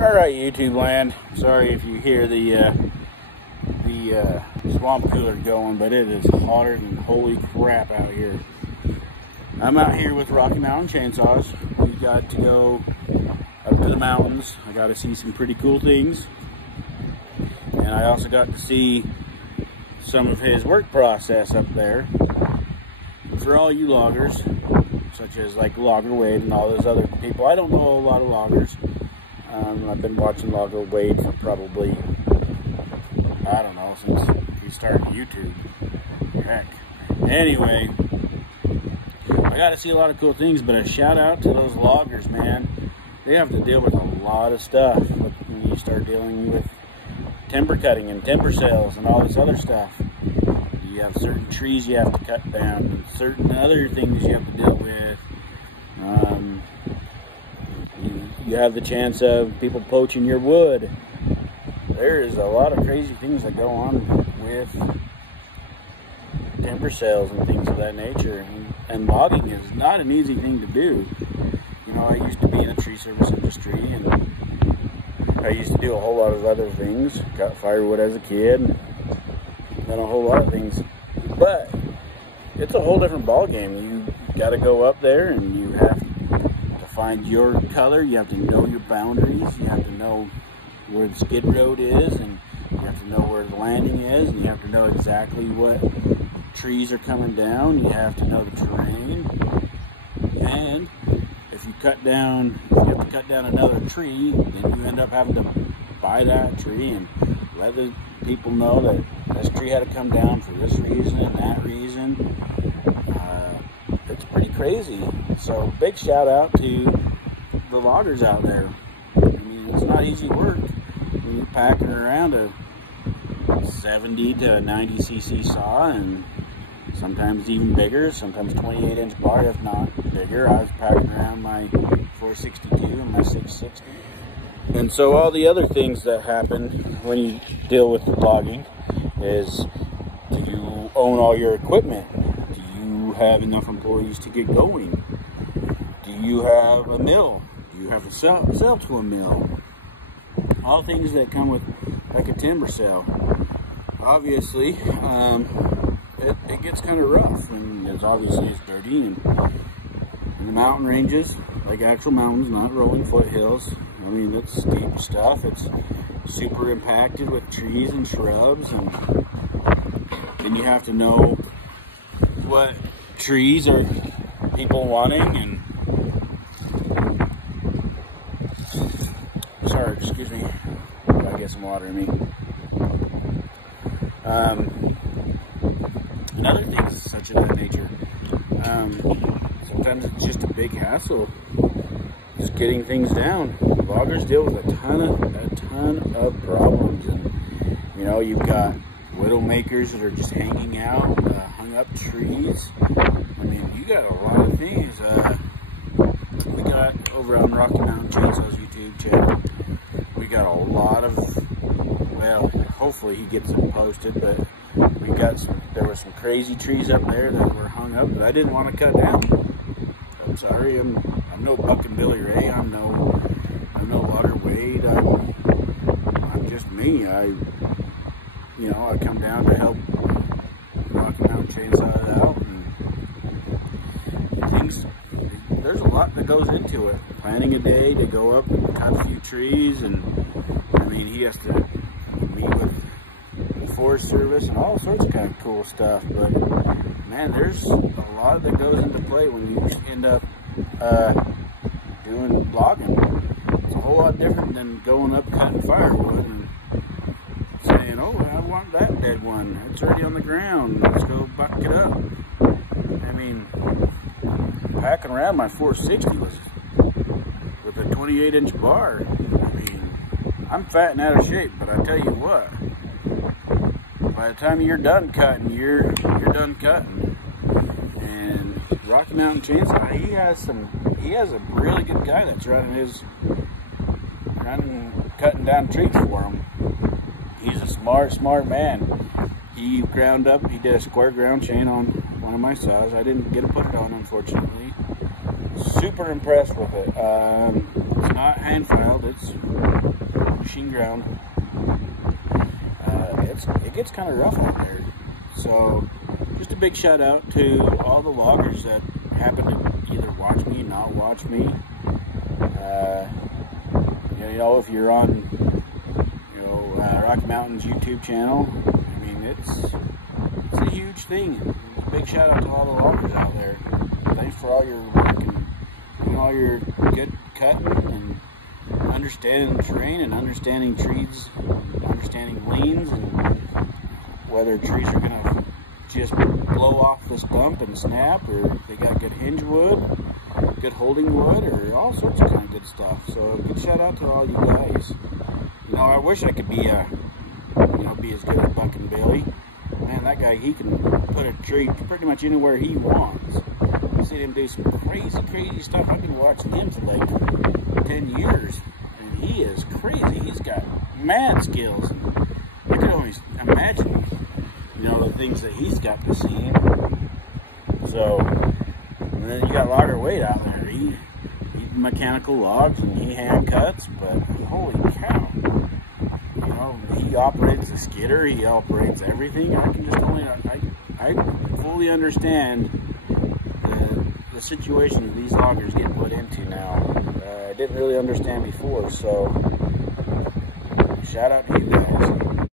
Alright, YouTube land. Sorry if you hear the swamp cooler going, but it is hotter than holy crap out here. I'm out here with Rocky Mountain Chainsaws. We got to go up to the mountains. I got to see some pretty cool things. And I also got to see some of his work process up there. For all you loggers, such as like Logger Wade and all those other people, I don't know a lot of loggers. I've been watching Logger Wade for probably, I don't know, since he started YouTube. Heck. Anyway, I got to see a lot of cool things, but a shout out to those loggers, man. They have to deal with a lot of stuff when you start dealing with timber cutting and timber sales and all this other stuff. You have certain trees you have to cut down and certain other things you have to deal with. You have the chance of people poaching your wood. There's a lot of crazy things that go on with timber sales and things of that nature. And logging is not an easy thing to do. You know, I used to be in the tree service industry, and I used to do a whole lot of other things. Got firewood as a kid, and done a whole lot of things. But it's a whole different ball game. You got to go up there, and you have to find your color. You have to know your boundaries. You have to know where the skid road is, and you have to know where the landing is, and you have to know exactly what trees are coming down. You have to know the terrain. And if you have to cut down another tree, then you end up having to buy that tree and let the people know that this tree had to come down for this reason and that reason. It's pretty crazy. So big shout out to the loggers out there. I mean, it's not easy work when you're packing around a 70 to 90 cc saw, and sometimes even bigger, sometimes 28-inch bar, if not bigger. I was packing around my 462 and my 660. And so all the other things that happen when you deal with logging is, do you own all your equipment? Do you have enough employees to get going? Do you have a mill? Do you have to sell to a mill? All things that come with like a timber sale. Obviously, it gets kind of rough, and it's dirty, and in the mountain ranges, like actual mountains, not rolling foothills. I mean, it's steep stuff. It's super impacted with trees and shrubs, and then you have to know what trees are people wanting. And sorry, excuse me, gotta get some water in me. And other things such of that nature. Sometimes it's just a big hassle just getting things down. Loggers deal with a ton of problems, and you know, you've got widow makers that are just hanging out, hung up trees. I mean, you got a lot of things. We got over on Rocky Mountain Chainsaws YouTube channel, we got a lot of, well, hopefully he gets them posted, but we got there were some crazy trees up there that were hung up that I didn't want to cut down. I'm sorry, I'm no Buck and Billy Ray. I'm no Logger Wade. I'm just me. I come down to help Rocky Mountain Chainsaw out, and things. There's a lot that goes into it. Planning a day to go up and cut a few trees, and I mean, he has to meet with the Forest Service and all sorts of kind of cool stuff. But man, there's a lot that goes into play when you end up doing logging. It's a whole lot different than going up cutting firewood and saying, oh, I want that dead one. It's already on the ground. Let's go buck it up. I mean, packing around my 460 was with a 28-inch bar. I mean, I'm fat and out of shape, but I tell you what, by the time you're done cutting, you're done cutting. And Rocky Mountain Chainsaw, he has a really good guy that's cutting down trees for him. He's a smart man. He did a square ground chain on one of my saws. I didn't get to put it on, unfortunately. Super impressed with it. It's not hand filed, it's machine ground. It gets kind of rough out there. So just a big shout out to all the loggers that happen to either watch me, not watch me. You know, if you're on, you know, Rocky Mountain's YouTube channel, I mean, it's a huge thing. Big shout out to all the loggers out there. Thanks for all your work and doing all your good cutting and understanding the terrain and understanding trees, understanding leans, and whether trees are gonna just blow off the stump and snap, or they got good hinge wood, good holding wood, or all sorts of kind of good stuff. So good shout out to all you guys. You know, I wish I could be be as good as Buck and Billy. Man, that guy, he can put a tree pretty much anywhere he wants. I've seen him do some crazy stuff. I've been watching him for like 10 years, and he is crazy. He's got mad skills. I can only imagine, you know, the things that he's got to see. So, and then you got Logger Wade out there. He mechanical logs and he hand cuts, but holy cow. You know, he operates a skidder, he operates everything. I can just only, I fully understand the situation that these loggers get put into now. I didn't really understand before, so shout out to you guys.